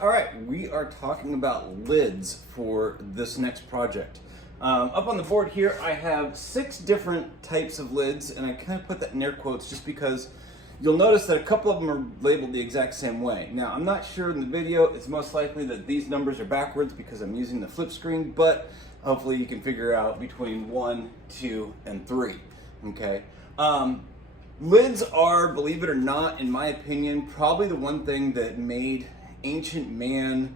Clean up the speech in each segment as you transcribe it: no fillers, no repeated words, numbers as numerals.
All right, we are talking about lids for this next project. Up on the board here, I have 6 different types of lids, and I kind of put that in air quotes just because you'll notice that a couple of them are labeled the exact same way. Now, I'm not sure in the video, it's most likely that these numbers are backwards because I'm using the flip screen, but hopefully you can figure out between 1, 2, and 3, okay? Lids are, believe it or not, in my opinion, probably the one thing that made ancient man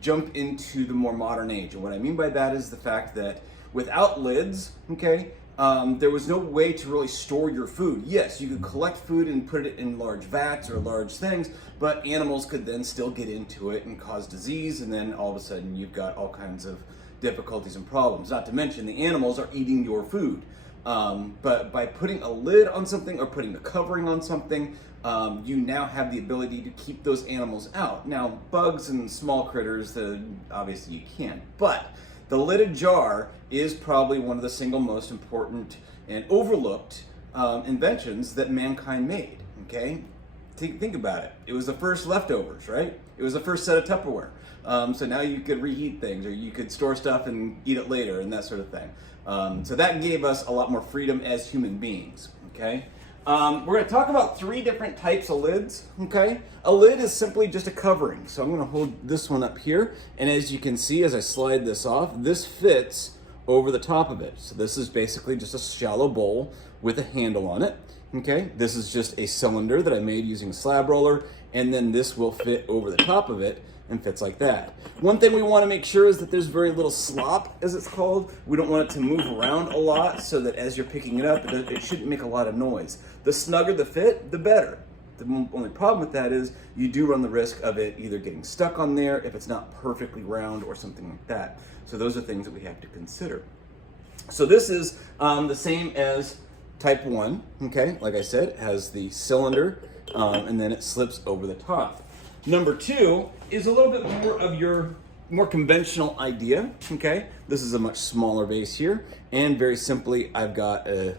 jump into the more modern age. And what I mean by that is the fact that without lids, okay, there was no way to really store your food. Yes, you could collect food and put it in large vats or large things, but animals could then still get into it and cause disease, and then all of a sudden you've got all kinds of difficulties and problems. Not to mention the animals are eating your food. But by putting a lid on something or putting the covering on something, you now have the ability to keep those animals out. Now, bugs and small critters, obviously you can't, but the lidded jar is probably one of the single most important and overlooked inventions that mankind made, okay? Think about it. It was the first leftovers, right? It was the first set of Tupperware. So now you could reheat things, or you could store stuff and eat it later and that sort of thing. So that gave us a lot more freedom as human beings, okay? We're going to talk about 3 different types of lids, okay? A lid is simply just a covering. So I'm going to hold this one up here, and as you can see as I slide this off, this fits over the top of it. So this is basically just a shallow bowl with a handle on it, okay? This is just a cylinder that I made using a slab roller, and then this will fit over the top of it and fits like that. One thing we want to make sure is that there's very little slop, as it's called. We don't want it to move around a lot so that as you're picking it up, it shouldn't make a lot of noise. The snugger the fit, the better. The only problem with that is you do run the risk of it either getting stuck on there if it's not perfectly round or something like that. So those are things that we have to consider. So this is the same as type 1, okay? Like I said, it has the cylinder and then it slips over the top. Number 2 is a little bit more of your more conventional idea, okay? This is a much smaller vase here, and very simply, I've got a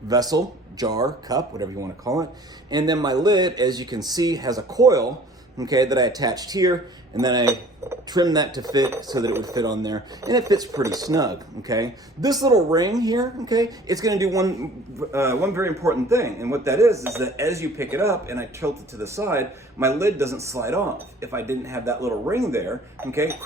vessel, jar, cup, whatever you want to call it, and then my lid, as you can see, has a coil, okay, that I attached here, and then I trimmed that to fit so that it would fit on there, and it fits pretty snug, okay? This little ring here, okay, it's gonna do one very important thing, and what that is that as you pick it up and I tilt it to the side, my lid doesn't slide off. If I didn't have that little ring there, okay,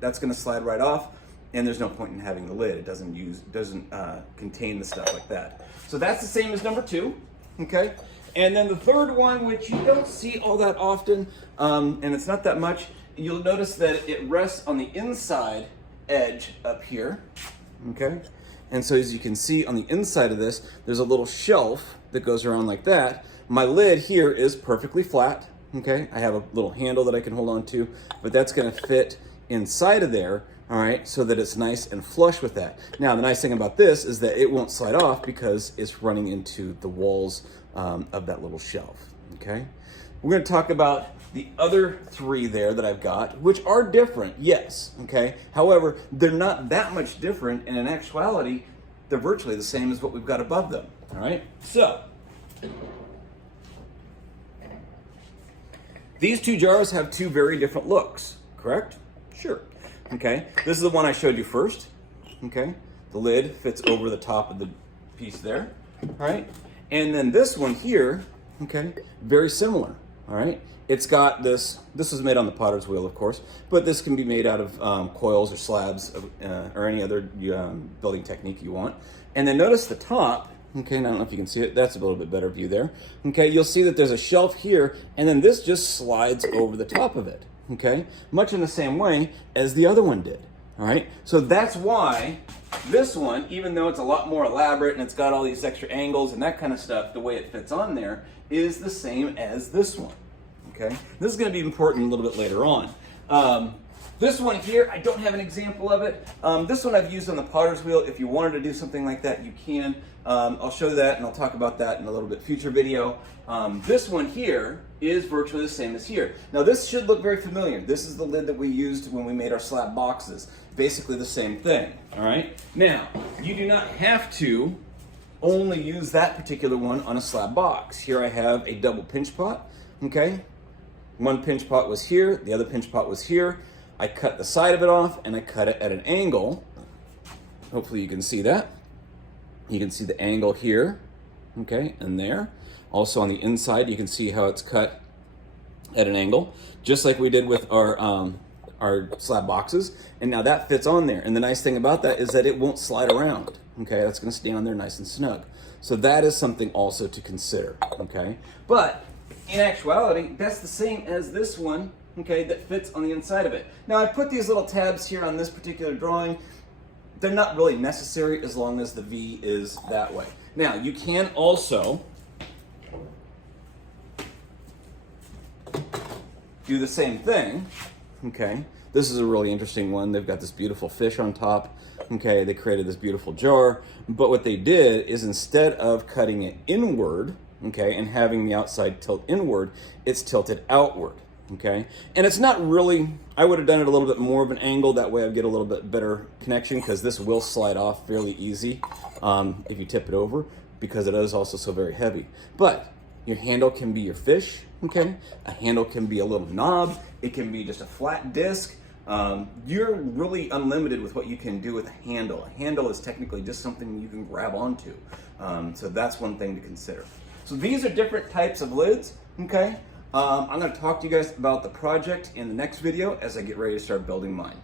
that's gonna slide right off, and there's no point in having the lid. It doesn't contain the stuff like that. So that's the same as number 2, okay? And then the third one, which you don't see all that often, and it's not that much, you'll notice that it rests on the inside edge up here, okay? And so as you can see on the inside of this, there's a little shelf that goes around like that. My lid here is perfectly flat, okay? I have a little handle that I can hold on to, but that's gonna fit inside of there, all right, so that it's nice and flush with that. Now, the nice thing about this is that it won't slide off because it's running into the walls of that little shelf, okay? We're gonna talk about the other 3 there that I've got, which are different, yes, okay? However, they're not that much different, and in actuality, they're virtually the same as what we've got above them, all right? So, these 2 jars have 2 very different looks, correct? Sure. Okay, this is the one I showed you first, okay? The lid fits over the top of the piece there, all right? And then this one here, okay, very similar, all right? It's got this was made on the potter's wheel, of course, but this can be made out of coils or slabs or any other building technique you want. And then notice the top, okay, and I don't know if you can see it, that's a little bit better view there. Okay, you'll see that there's a shelf here, and then this just slides over the top of it. Okay, much in the same way as the other one did, all right? So that's why this one, even though it's a lot more elaborate and it's got all these extra angles and that kind of stuff, the way it fits on there is the same as this one, okay? This is gonna be important a little bit later on. This one here, I don't have an example of it. This one I've used on the potter's wheel. If you wanted to do something like that, you can. I'll show that and I'll talk about that in a little bit future video. This one here is virtually the same as here. Now this should look very familiar. This is the lid that we used when we made our slab boxes. Basically the same thing, all right? Now, you do not have to only use that particular one on a slab box. Here I have a double pinch pot, okay? One pinch pot was here, the other pinch pot was here. I cut the side of it off and I cut it at an angle. Hopefully you can see that. You can see the angle here, okay, and there. Also on the inside, you can see how it's cut at an angle, just like we did with our slab boxes. And now that fits on there. And the nice thing about that is that it won't slide around, okay? That's gonna stay on there nice and snug. So that is something also to consider, okay? But in actuality, that's the same as this one, okay, that fits on the inside of it. Now I put these little tabs here on this particular drawing. They're not really necessary as long as the V is that way. Now you can also do the same thing, okay? This is a really interesting one. They've got this beautiful fish on top, okay? They created this beautiful jar, but what they did is instead of cutting it inward, okay, and having the outside tilt inward, it's tilted outward, okay? And it's not really, I would have done it a little bit more of an angle, that way I'd get a little bit better connection, because this will slide off fairly easy if you tip it over, because it is also so very heavy. But your handle can be your fish, okay? A handle can be a little knob. It can be just a flat disc. You're really unlimited with what you can do with a handle. A handle is technically just something you can grab onto. So that's one thing to consider. So these are different types of lids, okay? I'm gonna talk to you guys about the project in the next video as I get ready to start building mine.